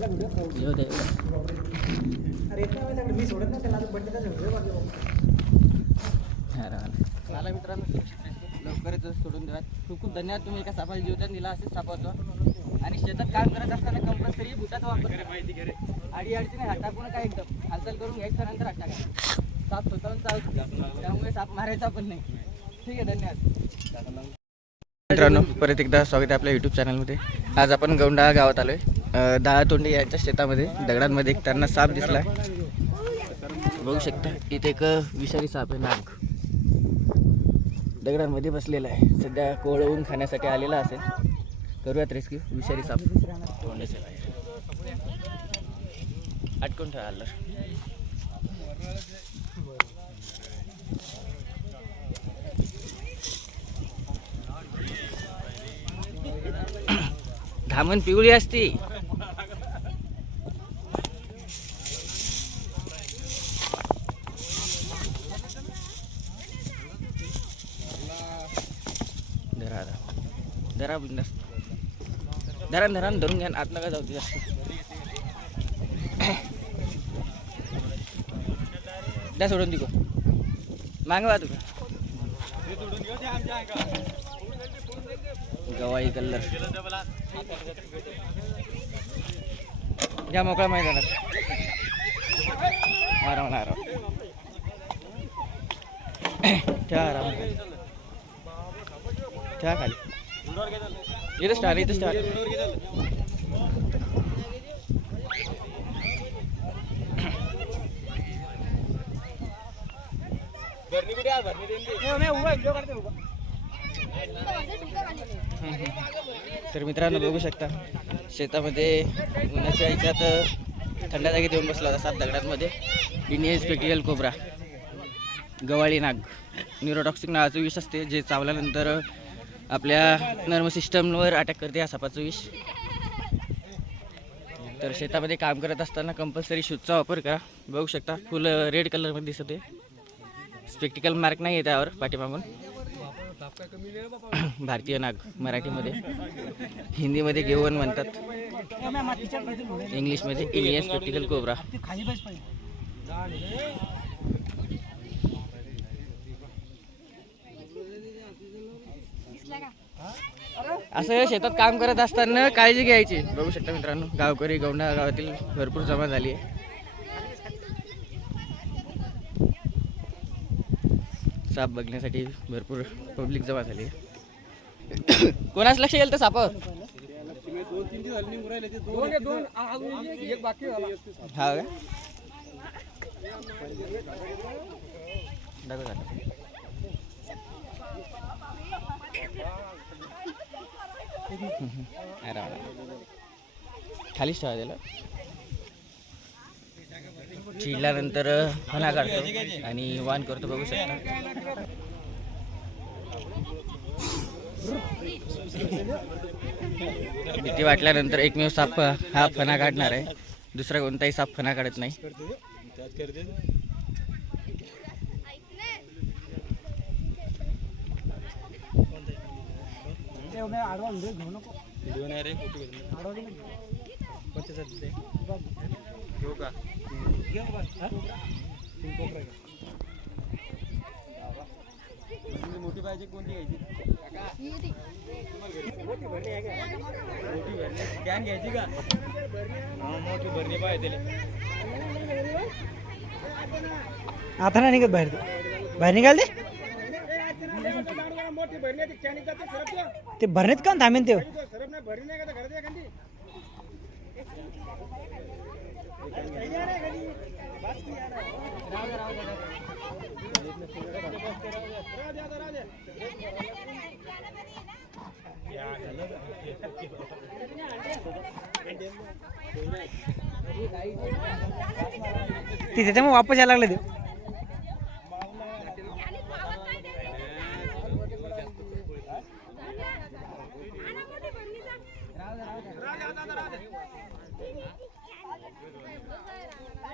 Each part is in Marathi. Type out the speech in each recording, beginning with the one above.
येऊ दे हा, चला मित्रांनो लवकरच सोडून द्या खूप खूप धन्यवाद तुम्ही एका सापाला जीवदान दिला असेच सापवतो आणि शेतात काम करत असताना कंपल्सरी बुटाचा वापर आडी अडचणी हात काय एकदम हालचाल करून घ्यायचं नंतर हात साप स्वतःहून चालतो त्यामुळे साप मारायचा पण नाही ठीक आहे धन्यवाद मित्रांनो परत एकदा स्वागत आहे आपल्या यूट्यूब चॅनलमध्ये आज आपण गौंडा गावात आलोय. आहे दहा तोंडी यांच्या शेतामध्ये दगडांमध्ये एक त्यांना साप दिसला बघू शकता इथे एक विषारी साप आहे नाग. दगडांमध्ये बसलेला आहे. सध्या कोळवून खाण्यासाठी आलेला असेल. करूयात रेस्क्यू. विषारी साप तोंडाचे बाहेर अटकून ठेवा आलं धामण पिवळी असती धरा धरा. धरा बिंदास धरा धरा धरून घ्या आत नका जाऊ दे जास्त. द्या सोडून दिको मागवा तुका गवाई कल्लर घ्या मोकळा मैदानात. आराम आराम ठेवा आराम ठेवा खाली. इथं स्टार इथं स्टार तर मित्रांनो बघू शकता शेतामध्ये उन्हाच्या ह्याच्यात थंड जागेत येऊन बसला होता सात दगडांमध्ये. इनियस पेटियल कोबरा गवाळी नाग न्यूरोटॉक्सिक नावाचं विष असते जे चावल्यानंतर आपल्या नर्म सिस्टमवर अटॅक करते असा सापाचं विष. तर शेतामध्ये काम करत असताना कंपल्सरी शूजचा वापर करा. बघू शकता फुल रेड कलरमध्ये दिसत आहे. स्पेक्टिकल मार्क नाही आहे त्यावर पाठीमागून. भारतीय नाग मराठीमध्ये. हिंदीमध्ये घेऊन म्हणतात. इंग्लिशमध्ये इंडियन स्पेक्टिकल कोबरा असं शेतात काम करत असताना काळजी घ्यायची. बघू शकता मित्रांनो गावकरी गौंडा गावातील भरपूर जमा झाली आहे. साप बघण्यासाठी भरपूर पब्लिक जमा झाली आहे. कोणाच लक्ष गेलं तर सापावर हा का? खालीच ठेवा त्याला. चिडल्यानंतर फणा काढतो आणि वान करतो बघू शकता. भीती वाटल्यानंतर एकमेव साप हा फणा काढणार आहे. दुसरा कोणताही साप फणा काढत नाही. मोठी पाहिजे कोणती घ्यायची मोठी भरणी आहे का। मोठी भरणी कॅन घ्यायची का? हा मोठी भरणी पाहिजे आता नाही निघत बाहेर ते. बाहेर निघाल ते मोठी भरणी आहे ती कॅन जाते सरप ते भरणीत का? थांबेन ते सरप नाही भरणी नाही का? घरात एखादी ते त्याच्यामुळे वापस यायला लागले ते.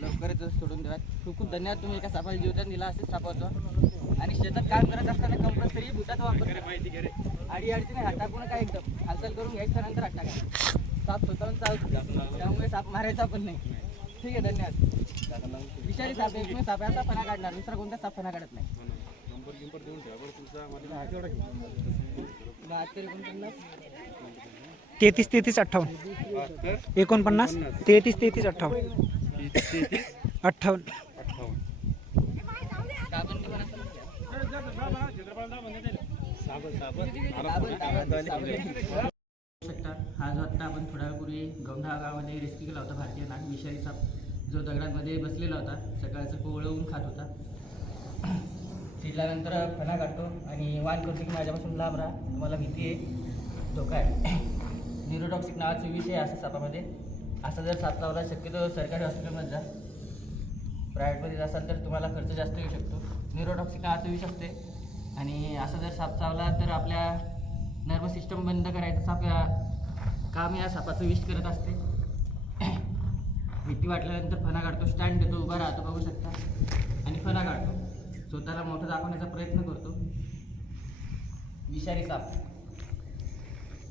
लवकरच सोडून देवा खूप खूप धन्यवाद तुम्ही एका सापाला जीवदान दिला असेच सापावतो आणि शेतात काम करत असताना कंपल्सरी बुटाचा वापर आडी अडचणी हात टाकून काय एकदम? हालचाल करून घ्यायचं नंतर हात टाका. साप स्वतःहून चालतो. त्यामुळे साप मारायचा पण नाही. ठीक आहे धन्यवाद. विषारी साप एकमेव साप आहे फणा काढणार. दुसरा कोणता साप फणा काढत नाही? बहात्तर एकोणपन्नास. तेहतीस तेहतीस अठ्ठावन्न. एकोणपन्नास तेहतीस तेहतीस अठ्ठावन्न. अठ्ठावन्न. हा जो आत्ता आपण थोड्या वेळपूर्वी गौंढा गावामध्ये रेस्क्यू केला होता भारतीय नाग विषारी साप जो दगडांमध्ये बसलेला होता सकाळचं कोवळवून खात होता. चिडल्यानंतर फणा काढतो आणि वान करतो की माझ्यापासून लांब राहा. तुम्हाला भीती आहे धोका आहे. न्यूरोटॉक्सिक नावाचे विषय आहे असं सापामध्ये. असा जर साप लावला शक्यतो सरकारी हॉस्पिटलमध्ये जा. प्रायव्हेटमध्ये जासाल तर तुम्हाला खर्च जास्त येऊ शकतो. न्यूरोटॉक्सिक आत विष असते आणि असा जर साप चावला तर आपल्या नर्वस सिस्टम बंद करायचं साप काम या सापाचं विष करत असते. भीती वाटल्यानंतर फणा काढतो स्टँड देतो उभा राहतो बघू शकता. आणि फणा काढतो. स्वतःला मोठं दाखवण्याचा प्रयत्न करतो. विषारी साप.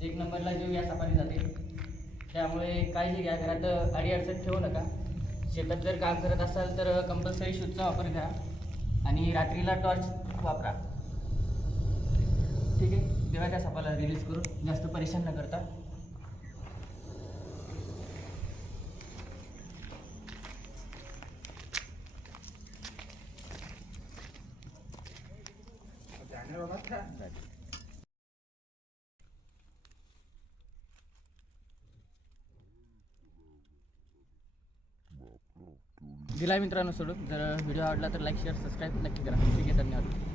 एक नंबरला जीव या सापाने जाते. त्यामुळे काळजी घ्या घरात अडीअडचण ठेवू नका. शेतात जर काम करत असाल तर कंपल्सरी शूजचा वापर करा आणि रात्रीला टॉर्च वापरा. ठीक आहे? तेव्हा त्या सापाला रिलीज करून जास्त परेशान न करता. दिला मित्रांनो सोडून. जर व्हिडिओ आवडला तर लाईक शेअर सबस्क्राईब नक्की करा. ठीक आहे धन्यवाद.